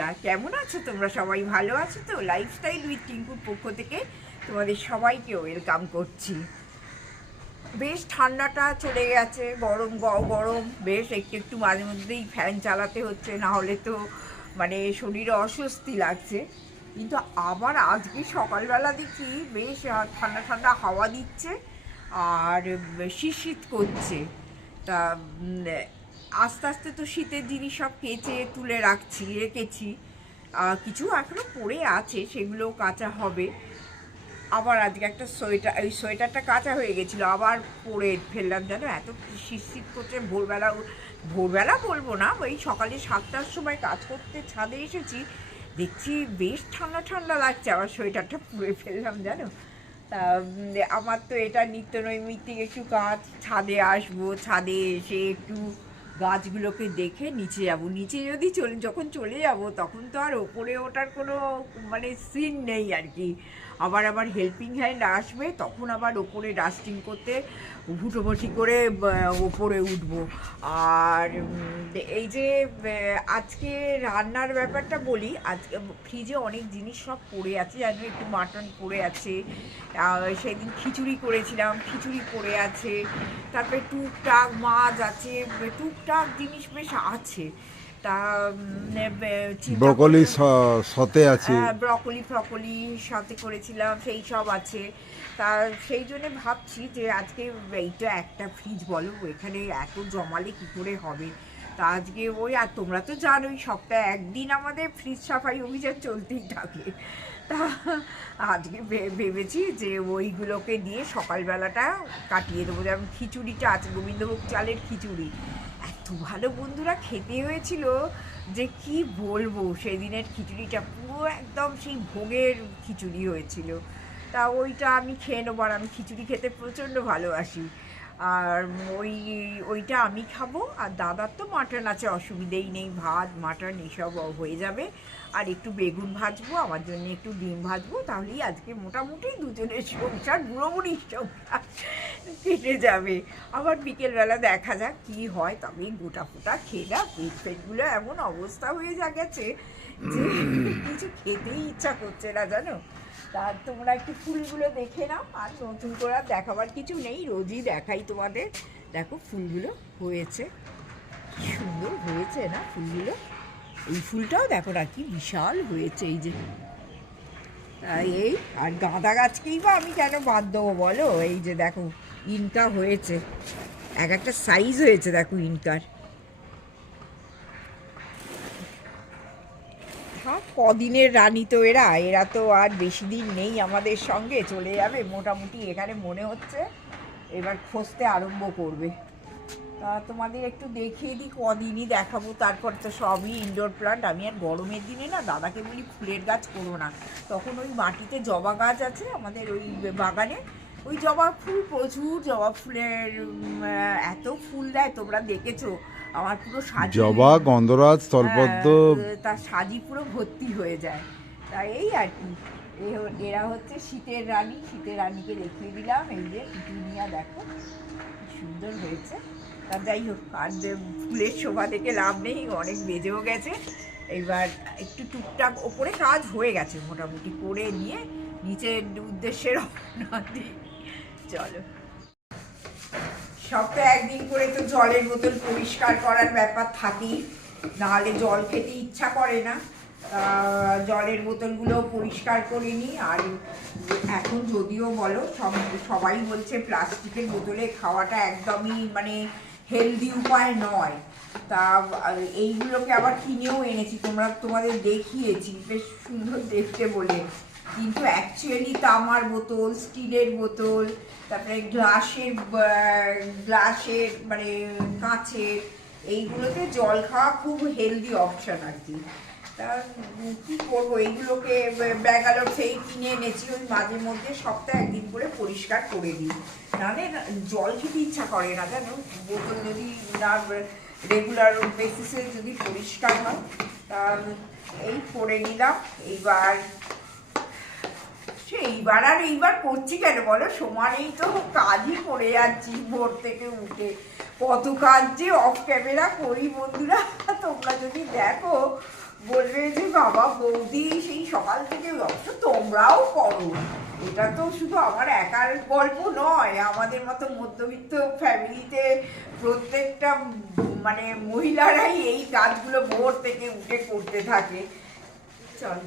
বন্ধুরা, কেমন আছো তোমরা? সবাই ভালো আছো তো? লাইফস্টাইল উইথ টিঙ্কুর পক্ষ থেকে তোমাদের সবাইকে ওয়েলকাম করছি। বেশ ঠান্ডাটা চলে গেছে, গরম গরম। বেশ একটু একটু মাঝে মধ্যেই ফ্যান চালাতে হচ্ছে না হলে তো মানে শরীরে অস্বস্তি লাগছে। কিন্তু আবার আজকে সকালবেলা দেখি বেশ ঠান্ডা ঠান্ডা হাওয়া দিচ্ছে আর শীত করছে। তা আস্তে আস্তে তো শীতের জিনিস সব কেচে, তুলে রাখছি, রেখেছি। কিছু এখনও পড়ে আছে সেগুলো কাঁচা হবে। আবার আজকে একটা সোয়েটার, ওই সোয়েটারটা কাঁচা হয়ে গেছিল, আবার পরে ফেললাম। জানো এত শীত শীত করছে, ভোরবেলা ভোরবেলা বলব না, ওই সকালে সাতটার সময় কাজ করতে ছাদে এসেছি। দেখছি বেশ ঠান্ডা ঠান্ডা লাগছে, আবার সোয়েটারটা পুড়ে ফেললাম, জানো? তা আমার তো এটা নিত্য নৈমিত্তিক একটু কাজ, ছাদে আসব, ছাদে এসে একটু গাছগুলোকে দেখে নিচে যাব। নিচে যদি চলে যখন চলে যাব, তখন তো আর ওপরে ওঠার কোনো মানে সিন নেই আর কি। আবার আবার হেল্পিং হ্যান্ড আসবে, তখন আবার ওপরে ডাস্টিং করতে ভুটোভুটি করে ওপরে উঠবো। আর এই যে আজকে রান্নার ব্যাপারটা বলি, আজকে ফ্রিজে অনেক জিনিস সব পড়ে আছে, জানো একটু মাটন পড়ে আছে সেদিন খিচুড়ি করেছিলাম, খিচুড়ি পড়ে আছে, তারপরে টুকটাক মাছ আছে, টুকটাক জিনিস বেশ আছে। তা ব্রকলি সতে আছে। হ্যাঁ ব্রকলি ফ্রকলি সাথে করেছিলাম সেই সব আছে। তা সেই জন্য ভাবছি যে আজকে এইটা একটা ফ্রিজ বলো এখানে এত জমালে কি করে হবে? তা আজকে ওই আর তোমরা তো জানোই সপ্তাহে একদিন আমাদের ফ্রিজ সাফাই অভিযান চলতেই থাকে। তা আজকে ভেবেছি যে ওইগুলোকে দিয়ে সকালবেলাটা কাটিয়ে দেবো। যেমন খিচুড়িটা আছে গোবিন্দভোগ চালের খিচুড়ি। ভালো বন্ধুরা খেতে হয়েছিল যে কি বলব? সেদিনের খিচুড়িটা পুরো একদম সেই ভোগের খিচুড়ি হয়েছিল। তা ওইটা আমি খেয়ে নেব আর আমি খিচুড়ি খেতে প্রচণ্ড ভালোবাসি। আর ওই, ওইটা আমি খাব, আর দাদার তো মাটন আছে, অসুবিধেই নেই, ভাত মাটন এসব হয়ে যাবে। আর একটু বেগুন ভাজবো, আমার জন্য একটু ডিম ভাজবো, তাহলেই আজকে মোটামুটি দুজনের সংসার বুড়োবুড়ির সংসার কেটে যাবে। আবার বিকেলবেলা দেখা যাক কি হয়, তবে গোটা ফোটা না পেট ফেটগুলো এমন অবস্থা হয়ে যা গেছে যে কিছু খেতেই ইচ্ছা করছে না, জানো? তা তোমরা একটু ফুলগুলো দেখে নাও, আর নতুন করে দেখাবার কিছু নেই, রোজই দেখাই তোমাদের। দেখো ফুলগুলো হয়েছে সুন্দর হয়েছে না ফুলগুলো? এই ফুলটাও দেখো না, কি বিশাল হয়েছে, এই যে। এই, আর গাঁদা গাছকেই বা আমি কেন বাদ দেবো বলো? এই যে দেখো ইনকা হয়েছে। এক একটা সাইজ হয়েছে, দেখো ইনকার কদিনের রানী তো এরা এরা তো আর বেশি দিন নেই আমাদের সঙ্গে, চলে যাবে। মোটামুটি এখানে মনে হচ্ছে এবার খুঁজতে আরম্ভ করবে। তা তোমাদের একটু দেখিয়ে দিই, কদিনই দেখাবো, তারপর তো সবই ইনডোর প্লান্ট আমি আর গরমের দিনে না, দাদাকে বলি ফুলের গাছ করো না। তখন ওই মাটিতে জবা গাছ আছে আমাদের ওই বাগানে, ওই জবা ফুল, প্রচুর জবা ফুলের এত ফুল দেয় তোমরা দেখেছ। আমার পুরো জবা গন্ধরাজ স্থলপদ্ম। হ্যাঁ, তার সাজি পুরো ভর্তি হয়ে যায়। তা এই আর কি। এরা হচ্ছে শীতের রানী। শীতের রানীকে দেখিয়ে দিলাম। এই যে পিটুনিয়া দেখো কি সুন্দর হয়েছে। তা যাই হোক আর ফুলের শোভা দেখে লাভ নেই। অনেক বেজেও গেছে। এবার একটু টুকটাক ওপরে কাজ হয়ে গেছে মোটামুটি করে নিয়ে। নিচের উদ্দেশ্যে রওনা দিই চলো। সপ্তাহে একদিন করে তো জলের বোতল পরিষ্কার করার ব্যাপার থাকেই। নাহলে জল খেতে ইচ্ছা করে না। জলের বোতলগুলো পরিষ্কার করে নিই। আর এখন যদিও বলো, সব- সবাই বলছে প্লাস্টিকের বোতলে খাওয়াটা একদমই মানে হেলদি উপায় নয়। তা, এইগুলোকে আবার কিনেও এনেছি। তোমরা, তোমাদের দেখিয়েছি। বেশ সুন্দর দেখতে বলে। কিন্তু অ্যাকচুয়ালি তামার বোতল, স্টিলের বোতল, তারপরে গ্লাসের গ্লাসের মানে কাঁচের, এইগুলোতে জল খাওয়া খুব হেলদি অপশান আর কি। তা কি করব? এইগুলোকে ব্যাগালোর সেই কিনে এনেছি, ওই মাঝে মধ্যে সপ্তাহে একদিন করে পরিষ্কার করে দিই। নাহলে জল খেতে ইচ্ছা করে না, জানো? বোতল যদি না রেগুলার বেসিসে যদি পরিষ্কার হয়, তা, এই করে নিলাম। এইবার সেইবার আর এইবার করছি কেন বলো? সমানেই তো কাজই করে যাচ্ছি ভোর থেকে উঠে। কত কাজ যে অফ ক্যামেরা করি বন্ধুরা, তোমরা যদি দেখো, বলবে যে বাবা বৌদি সেই সকাল থেকে অবশ্য তোমরাও করো। এটা তো শুধু আমার একার গল্প নয়, আমাদের মতো মধ্যবিত্ত ফ্যামিলিতে প্রত্যেকটা মানে মহিলারাই এই কাজগুলো ভোর থেকে উঠে করতে থাকে। চল।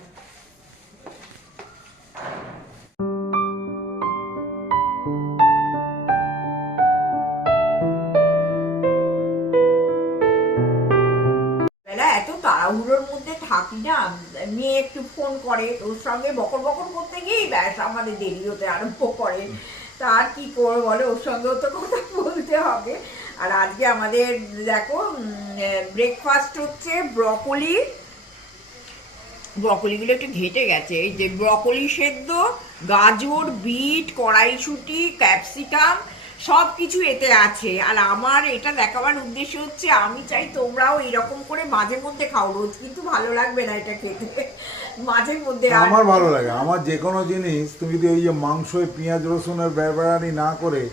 মধ্যে না, মেয়ে একটু ফোন করে ওর সঙ্গে বকর বকর করতে গিয়েই ব্যাস আমাদের দেরি হতে আরম্ভ করে। তা আর কি করব বলে, ওর সঙ্গেও তো কথা বলতে হবে। আর আজকে আমাদের দেখো ব্রেকফাস্ট হচ্ছে ব্রকলি ব্রকলিগুলো একটু ঘেটে গেছে। এই যে ব্রকলি সেদ্ধ, গাজর, বিট, কড়াইশুঁটি ক্যাপসিকাম সব কিছু এতে আছে। আর আমার এটা দেখাবার উদ্দেশ্য হচ্ছে আমি চাই তোমরাও এরকম করে মাঝে মধ্যে খাও। রোজ কিন্তু ভালো লাগবে না এটা খেতে। মাঝে মধ্যে আমার ভালো লাগে। আমার যে কোনো জিনিস তুমি যদি ওই যে মাংসে পেঁয়াজ রসুনের বেড়ানি না করে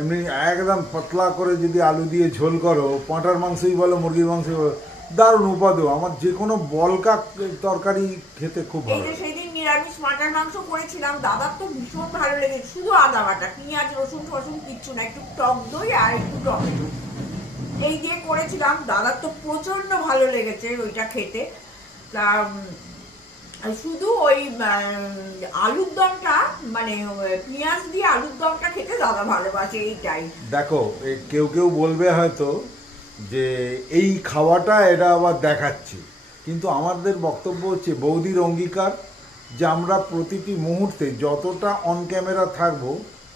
এমনি একদম পাতলা করে যদি আলু দিয়ে ঝোল করো পাঁটার মাংসই বলো মুরগির মাংসই বলো দারুণ উপাদেয়। আমার যে কোনো বলকা তরকারি খেতে খুব ভালো লাগে। সেদিন নিরামিষ মাটার মাংস করেছিলাম। দাদার তো ভীষণ ভালো লেগেছে। শুধু আদা বাটা, পেঁয়াজ, রসুন ফসুন কিচ্ছু না, একটু টক দই আর একটু টমেটো। এই দিয়ে করেছিলাম। দাদার তো প্রচণ্ড ভালো লেগেছে ওইটা খেতে। তা শুধু ওই আলুর দমটা মানে পেঁয়াজ দিয়ে আলুর দমটা খেতে দাদা ভালোবাসে, এইটাই। দেখো কেউ কেউ বলবে হয়তো যে, এই খাওয়াটা এটা আবার দেখাচ্ছে। কিন্তু আমাদের বক্তব্য হচ্ছে বৌদির অঙ্গীকার যে আমরা প্রতিটি মুহূর্তে যতটা অন ক্যামেরা থাকব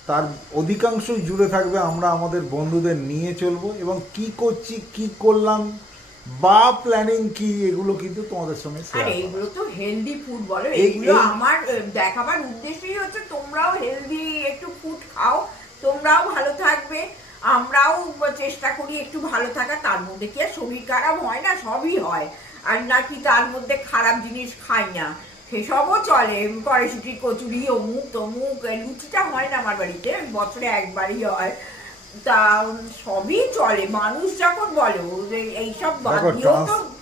তার অধিকাংশই জুড়ে থাকবে আমরা আমাদের বন্ধুদের নিয়ে চলবো এবং কি করছি কি করলাম বা প্ল্যানিং কি এগুলো কিন্তু তোমাদের সঙ্গে শেয়ার এইগুলো তো হেলদি ফুড বলো এগুলো আমার দেখাবার উদ্দেশ্যই হচ্ছে তোমরাও হেলদি একটু ফুড খাও তোমরাও ভালো থাকবে আমরাও চেষ্টা করি একটু ভালো থাকা তার মধ্যে কি আর শরীর খারাপ হয় না? সবই হয়। আর নাকি তার মধ্যে খারাপ জিনিস খাই না। সেসবও চলে। কড়াইশুটি কচুরি অমুক তমুক লুচিটা হয় না আমার বাড়িতে বছরে একবারই হয়। তা সবই চলে। মানুষ যখন বলে যে এইসব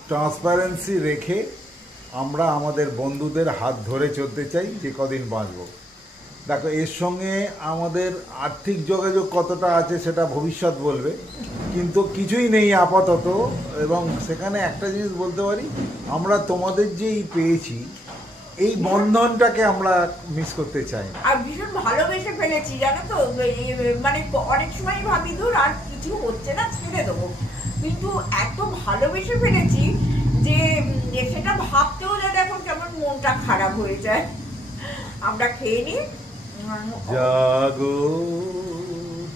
ট্রান্সপারেন্সি রেখে আমরা আমাদের বন্ধুদের হাত ধরে চলতে চাই যে কদিন বাঁচব। দেখো এর সঙ্গে আমাদের আর্থিক যোগাযোগ কতটা আছে সেটা ভবিষ্যৎ বলবে। কিন্তু কিছুই নেই আপাতত। এবং সেখানে একটা জিনিস বলতে পারি আমরা তোমাদের যেই পেয়েছি এই বন্ধনটাকে আমরা মিস করতে চাই। আর ভীষণ ভালোবেসে ফেলেছি জানো তো? মানে অনেক সময় ভাবি দূর আর কিছু হচ্ছে না ছেড়ে দেবো। কিন্তু এত ভালোবেসে ফেলেছি যে সেটা ভাবতেও যেন এখন কেমন মনটা খারাপ হয়ে যায়। আমরা খেয়ে নিই। জাগো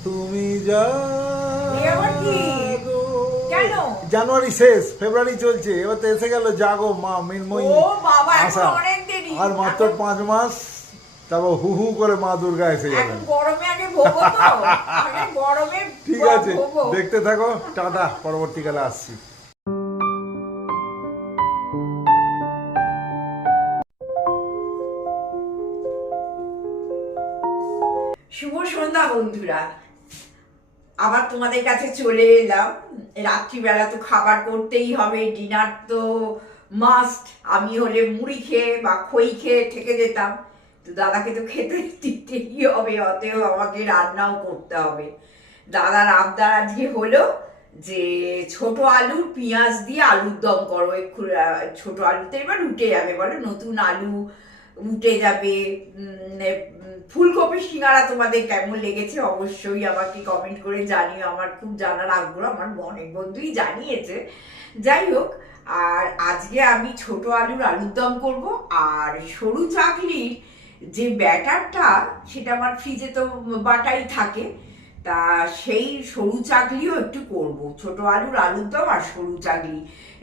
তুমি কি? জানুয়ারি শেষ ফেব্রুয়ারি চলছে এবার তো এসে গেল জাগো মা মিনময়ী ও বাবা, এখন অনেক। আর মাত্র পাঁচ মাস তারপর হু হু করে মা দুর্গা এসে গরমে ঠিক আছে দেখতে থাকো টাটা পরবর্তীকালে আসছি। শুভ সন্ধ্যা বন্ধুরা। আবার তোমাদের কাছে চলে এলাম। রাত্রিবেলা তো খাবার করতেই হবে ডিনার তো মাস্ট আমি হলে মুড়ি খেয়ে বা খই খেয়ে থেকে যেতাম। তো দাদাকে তো খেতে দিতেই হবে, অতএব আমাকে রান্নাও করতে হবে। দাদার আবদার আজকে হলো যে, ছোট আলু পেঁয়াজ দিয়ে আলুর দম করো। একটু ছোট আলুতে এবার উঠে যাবে, বলো নতুন আলু উঠে যাবে ফুলকপি সিঙ্গারা তোমাদের কেমন লেগেছে অবশ্যই আমাকে কমেন্ট করে জানিও, আমার খুব জানার আগ্রহ, আমার অনেক বন্ধুই জানিয়েছে। যাই হোক, আর আজকে আমি ছোট আলুর আলুর দম করব, আর সরু চাকলির যে ব্যাটারটা, সেটা আমার ফ্রিজে তো বাটাই থাকে। তা সেই সরু চাকলিও একটু করব। ছোট আলুর আলুর দম আর সরু চাকলি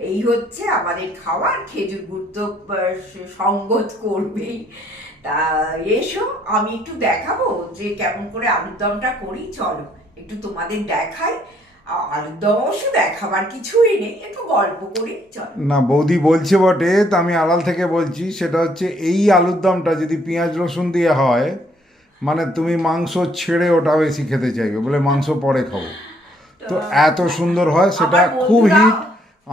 এই হচ্ছে আমাদের খাওয়ার খেজুর গুড় তো সঙ্গত করবেই। তা এসো, আমি একটু দেখাবো যে কেমন করে আলুর দমটা করি, চলো একটু তোমাদের দেখাই। আলুর দম অবশ্য দেখাবার কিছুই নেই, একটু গল্প করি, চলো। না, বৌদি বলছে বটে, তা আমি আড়াল থেকে বলছি, সেটা হচ্ছে এই আলুর দমটা যদি পেঁয়াজ রসুন দিয়ে হয় মানে তুমি মাংস ছেড়ে ওটা বেশি খেতে চাইবে বলে মাংস পরে খাব। তো এত সুন্দর হয় সেটা খুব হিট।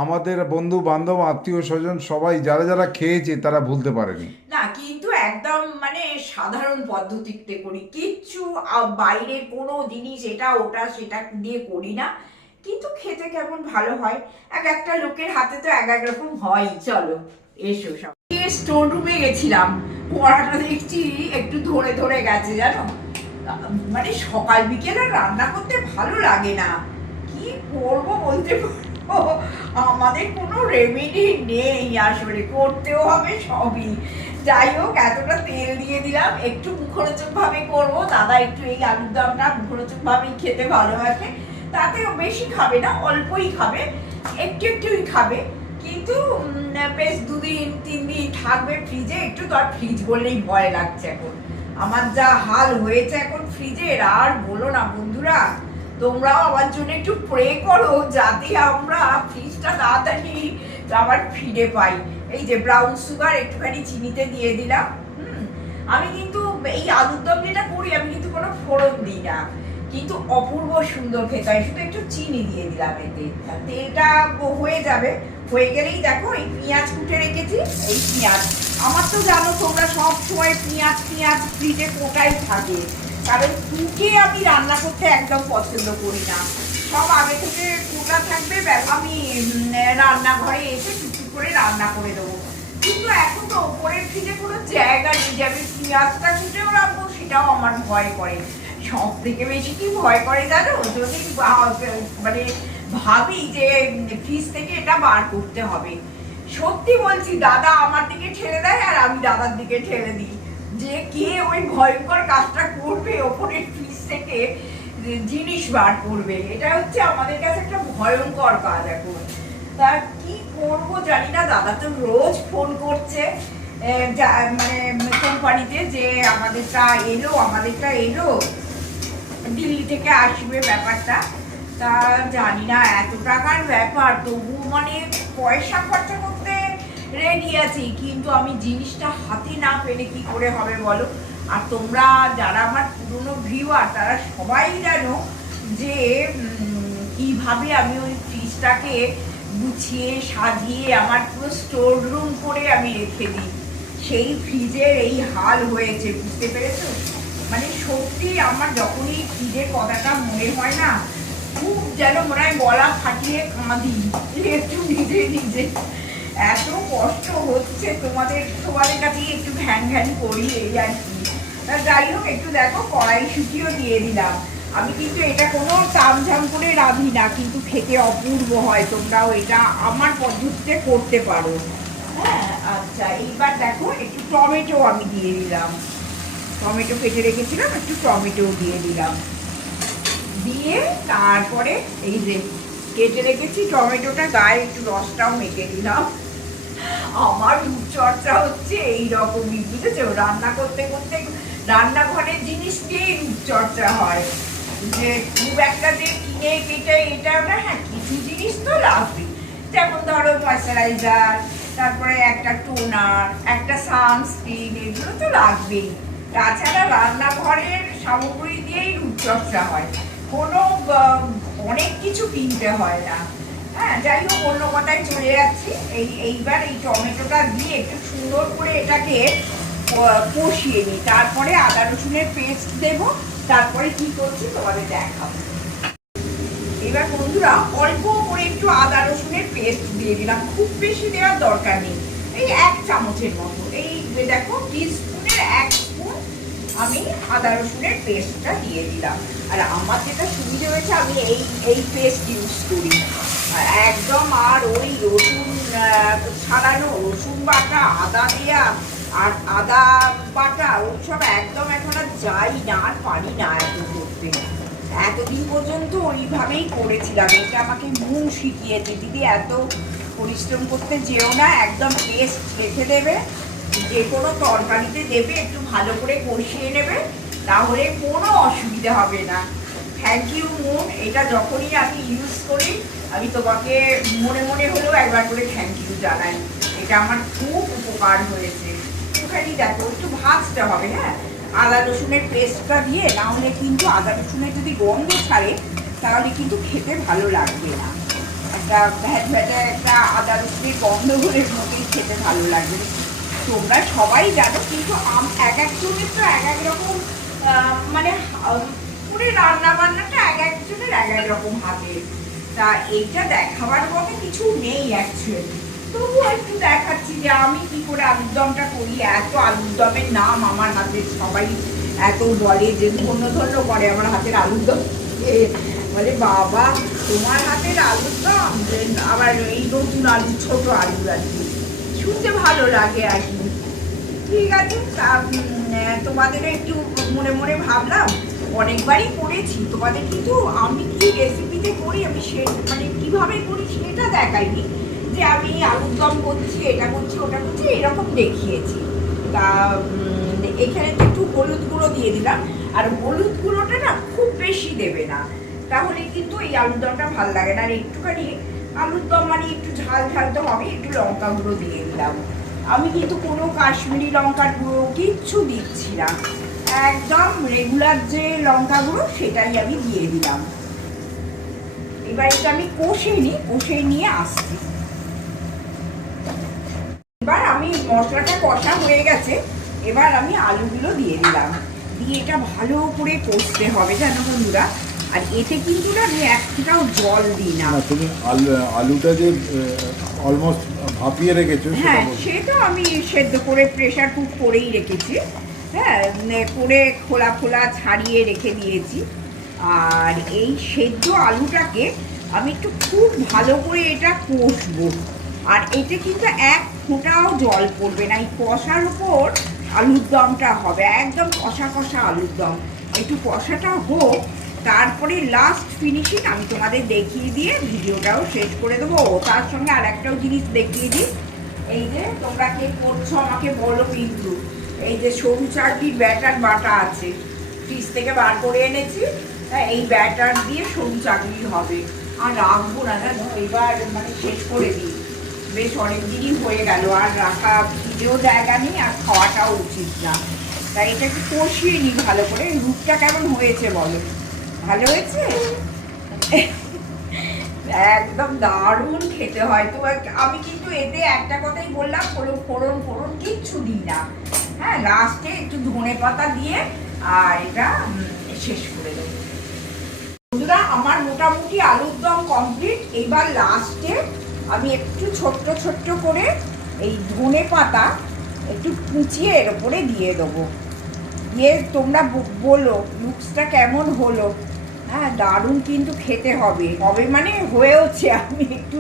আমাদের বন্ধু বান্ধব আত্মীয় স্বজন সবাই যারা যারা খেয়েছে তারা ভুলতে পারেনি। না কিন্তু একদম মানে সাধারণ পদ্ধতিতে করি। কিচ্ছু বাইরে কোনো জিনিস এটা ওটা সেটা দিয়ে করি না। কিন্তু খেতে কেমন ভালো হয়? এক একটা লোকের হাতে তো এক এক রকম হয় চলো এসো সব। স্টোর রুমে গেছিলাম। কড়াটা দেখছি, একটু ধরে ধরে গেছে জানো? মানে সকাল বিকেলে রান্না করতে ভালো লাগে না। কি করব বলতে আমাদের কোনো রেমেডি নেই আসলে, করতেও হবে সবই। যাই হোক, এতটা তেল দিয়ে দিলাম। একটু মুখরোচক ভাবে করব। দাদা একটু এই আলুর দমটা মুখরোচক ভাবেই খেতে ভালোবাসে। তাতেও বেশি খাবে না, অল্পই খাবে, একটু একটুই খাবে। কিন্তু বেশ দুদিন তিন দিন থাকবে ফ্রিজে একটু তো আর ফ্রিজ বললেই ভয় লাগছে এখন। আমার যা হাল হয়েছে এখন ফ্রিজের আর বলো না বন্ধুরা, তোমরাও আমার জন্য একটু প্রে করো যাতে আমরা ফ্রিজটা তাড়াতাড়ি আবার ফিরে পাই। এই যে ব্রাউন সুগার একটুখানি চিনিতে দিয়ে দিলাম আমি কিন্তু এই আলুর দম যেটা করি, আমি কিন্তু কোনো ফোড়ন দিই না। কিন্তু অপূর্ব সুন্দর খেতে হয় শুধু একটু চিনি দিয়ে দিলাম এতে। তেলটা হয়ে যাবে। হয়ে গেলেই দেখো এই পেঁয়াজ কুটে রেখেছি, এই পেঁয়াজ। আমার তো জানো তোমরা সব সময় পেঁয়াজ পেঁয়াজ ফ্রিজে কোটাই থাকে। কারণ কুটে আমি রান্না করতে একদম পছন্দ করি না। সব আগে থেকে কোটা থাকবে আমি রান্নাঘরে এসে কিছু করে রান্না করে দেবো। কিন্তু এখন তো ওপরের ফ্রিজে কোনো জায়গা নেই যে আমি পেঁয়াজটা কুটেও রাখব, সেটাও আমার ভয় করে। সব থেকে বেশি কি ভয় করে জানো? যদি মানে ভাবি যে, ফ্রিজ থেকে এটা বার করতে হবে। সত্যি বলছি, দাদা আমার দিকে ঠেলে দেয় আর আমি দাদার দিকে ঠেলে দিই। যে কে ওই ভয়ঙ্কর কাজটা করবে ওপরের ফ্রিজ থেকে জিনিস বার করবে। এটা হচ্ছে আমাদের কাছে একটা ভয়ঙ্কর কাজ এখন। তা কি করব জানি না, দাদা তো রোজ ফোন করছে মানে কোম্পানিতে যে আমাদেরটা এলো আমাদেরটা এলো, দিল্লি থেকে আসবে ব্যাপারটা। তা জানি না, এত টাকার ব্যাপার তবু মানে পয়সা খরচা করতে রেডি আছি, কিন্তু আমি জিনিসটা হাতে না পেলে কি করে হবে বলো? আর তোমরা যারা আমার পুরনো ভিউয়ার তারা সবাই জানো যে কীভাবে আমি ওই ফ্রিজটাকে গুছিয়ে, সাজিয়ে, আমার পুরো স্টোর রুম করে আমি রেখে দিই। সেই ফ্রিজের এই হাল হয়েছে, বুঝতে পেরেছ? মানে সত্যি আমার যখনই ফ্রিজের কথাটা মনে হয় না খুব যেন মনে হয় গলা ফাটিয়ে কাঁদি। একটু নিজে নিজে। এত কষ্ট হচ্ছে তোমাদের তোমাদের কাছে একটু ঘ্যান ঘ্যান করি এই আর কি। যাই হোক, একটু দেখো কড়াইশুটিও দিয়ে দিলাম। আমি কিন্তু এটা কোনো তামঝাম করে রাঁধি না, কিন্তু খেতে অপূর্ব হয়। তোমরাও এটা আমার পদ্ধতিতে করতে পারো। হ্যাঁ আচ্ছা এইবার দেখো, একটু টমেটো আমি দিয়ে দিলাম। টমেটো কেটে রেখেছিলাম, একটু টমেটো দিয়ে দিলাম। দিয়ে তারপরে এই যে কেটে রেখেছি, টমেটোটা গায়ে একটু রসটাও মেখে দিলাম আমার রূপচর্চা হচ্ছে এই রকমই বুঝেছ? রান্না করতে করতে রান্নাঘরের জিনিস দিয়েই রূপচর্চা হয়। যে খুব একটা যে কিনে কেটে এটা ওটা হ্যাঁ কিছু জিনিস তো লাগবে যেমন ধরো ময়শ্চারাইজার তারপরে একটা টোনার একটা সানস্ক্রিন এগুলো তো লাগবেই। তাছাড়া রান্নাঘরের সামগ্রী দিয়েই রূপচর্চা হয়। কোনো অনেক কিছু কিনতে হয় না। হ্যাঁ যাই হোক, অন্য কথায় চলে যাচ্ছি। এই, এইবার এই টমেটোটা দিয়ে একটু সুন্দর করে এটাকে কষিয়ে নিই। তারপরে আদা রসুনের পেস্ট দেব। তারপরে কি করছি তোমাদের দেখাবো। এবার বন্ধুরা, অল্প করে একটু আদা রসুনের পেস্ট দিয়ে দিলাম। খুব বেশি দেওয়ার দরকার নেই। এই এক চামচের মতো। এই দেখো টিস্পুনের এক স্পুন আমি আদা রসুনের পেস্টটা দিয়ে দিলাম। আর আমার যেটা সুবিধা হয়েছে, আমি এই এই পেস্ট ইউজ করি। একদম আর ওই রসুন ছাড়ানো রসুন বাটা, আদা দেয়া আর আদা বাটা ওইসব একদম এখন আর যাই না, আর পারি না এত করতে। এতদিন পর্যন্ত ওইভাবেই করেছিলাম। এটা আমাকে মুন শিখিয়েছে, দিদি, এত পরিশ্রম করতে যেও না, একদম পেস্ট রেখে দেবে। যে কোনো তরকারিতে দেবে, একটু ভালো করে কষিয়ে নেবে, তাহলে কোনো অসুবিধা হবে না। থ্যাংক ইউ মুন এটা যখনই আমি ইউজ করি, আমি তোমাকে মনে মনে হলেও একবার করে থ্যাংক ইউ জানাই। এটা আমার খুব উপকার হয়েছে। একটুখানি দেখো, একটু ভাজতে হবে হ্যাঁ? আদা রসুনের পেস্টটা দিয়ে না হলে কিন্তু আদা রসুনের যদি গন্ধ ছাড়ে, তাহলে কিন্তু খেতে ভালো লাগবে না। একটা ভ্যাট ভ্যাটে একটা আদা রসুনের গন্ধ ঘুরের মতোই খেতে ভালো লাগে তোমরা সবাই জানো, কিন্তু এক একজনের তো এক এক রকম মানে পুরো রান্না বান্নাটা এক একজনের এক এক রকম হাতে তা এইটা দেখাবার মতো কিছু নেই অ্যাকচুয়ালি তবুও একটু দেখাচ্ছি যে আমি কি করে আলুর দমটা করি, এত আলুর দমের নাম আমার হাতে, সবাই এত বলে যে ধন্য ধন্য করে আমার হাতের আলুর দম। বলে, বাবা, তোমার হাতের আলুর দম? আবার এই নতুন আলু, ছোট আলু আর কি। শুনতে ভালো লাগে আর কি। ঠিক আছে তা উম, একটু মনে মনে ভাবলাম অনেকবারই করেছি। তোমাদের কিন্তু আমি কি রেসিপিতে করি আমি সে মানে কীভাবে করি সেটা দেখাইনি। যে আমি আলুর দম করছি এটা করছি ওটা করছি এরকম দেখিয়েছি। তা এখানে তো একটু হলুদ গুঁড়ো দিয়ে দিলাম। আর হলুদ গুঁড়োটা না খুব বেশি দেবে না। তাহলে কিন্তু এই আলুর দমটা ভালো লাগে না। আর একটুখানি আলুর দম মানে একটু ঝাল ঝাল তো হবে একটু লঙ্কা গুঁড়ো দিয়ে দিলাম। আমি কিন্তু কোনো কাশ্মীরি লঙ্কার গুঁড়ো কিচ্ছু দিচ্ছি না। একদম রেগুলার যে লঙ্কা গুঁড়ো, সেটাই আমি দিয়ে দিলাম। এবার এটা আমি কষে নিই কষে নিয়ে আসছি। এবার আমি মশলাটা কষা হয়ে গেছে, এবার আমি আলুগুলো দিয়ে দিলাম। দিয়ে এটা ভালো করে কষতে হবে জানো বন্ধুরা। আর এতে কিন্তু না আমি এক ফোঁটাও জল দিই না। তুমি আলু আলুটা যে অলমোস্ট ভাপিয়ে রেখেছো হ্যাঁ সে তো আমি সেদ্ধ করে প্রেশার কুক করেই রেখেছি। হ্যাঁ করে খোলা খোলা ছাড়িয়ে রেখে দিয়েছি। আর এই সেদ্ধ আলুটাকে আমি একটু খুব ভালো করে এটা কষবো। আর এতে কিন্তু এক ফোঁটাও জল পড়বে না। এই কষার উপর আলুর দমটা হবে একদম কষা কষা আলুর দম। একটু কষাটা হোক তারপরে লাস্ট ফিনিশিং আমি তোমাদের দেখিয়ে দিয়ে ভিডিওটাও শেষ করে দেবো। তার সঙ্গে আর একটাও জিনিস দেখিয়ে দিই। এই যে, তোমরা কে করছ আমাকে বলো কিন্তু। এই যে সরু চাকরির ব্যাটার বাটা আছে। ফ্রিজ থেকে বার করে এনেছি। হ্যাঁ এই ব্যাটার দিয়ে সরু চাকরি হবে। আর রাখব না, জানো? এবার মানে শেষ করে দিই। বেশ অনেক দিনই হয়ে গেল, আর রাখা ভিজেও জায়গা নেই, আর খাওয়াটাও উচিত না। তাই এটাকে কষিয়ে নিই ভালো করে। রূপটা কেমন হয়েছে বলো? ভালো হয়েছে? একদম দারুণ খেতে হয় তো আমি কিন্তু এতে একটা কথাই বললাম হলো ফোড়ন ফোড়ন কিচ্ছু দিই না। হ্যাঁ লাস্টে একটু ধনে পাতা দিয়ে, আর এটা শেষ করে দেবো। বন্ধুরা, আমার মোটামুটি আলুর দম কমপ্লিট এবার লাস্টে আমি একটু ছোট্ট ছোট্ট করে এই ধনে পাতা একটু কুচিয়ে এর উপরে দিয়ে দেবো। দিয়ে তোমরা বলো লুকসটা কেমন হলো? হ্যাঁ দারুণ কিন্তু খেতে হবে। হবে মানে হয়েওছে। আমি একটু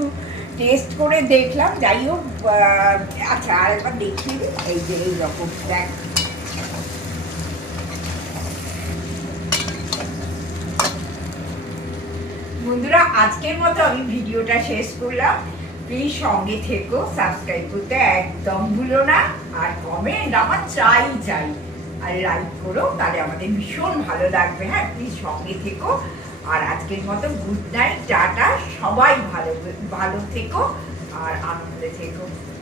টেস্ট করে দেখলাম। যাই হোক আচ্ছা আরেকবার দিই এই যে এইরকম দেখ। বন্ধুরা, আজকের মতো আমি ভিডিওটা শেষ করলাম। প্লিজ সঙ্গে থেকো সাবস্ক্রাইব করতে একদম ভুলো না। আর কমেন্ট আমার চাই চাই। আর লাইক করো, তাহলে আমাদের ভীষণ ভালো লাগবে। হ্যাঁ প্লিজ সঙ্গে থেকো। আর আজকের মতো গুড নাইট টাটা, সবাই ভালো ভালো থেকো। আর আনন্দে থেকো।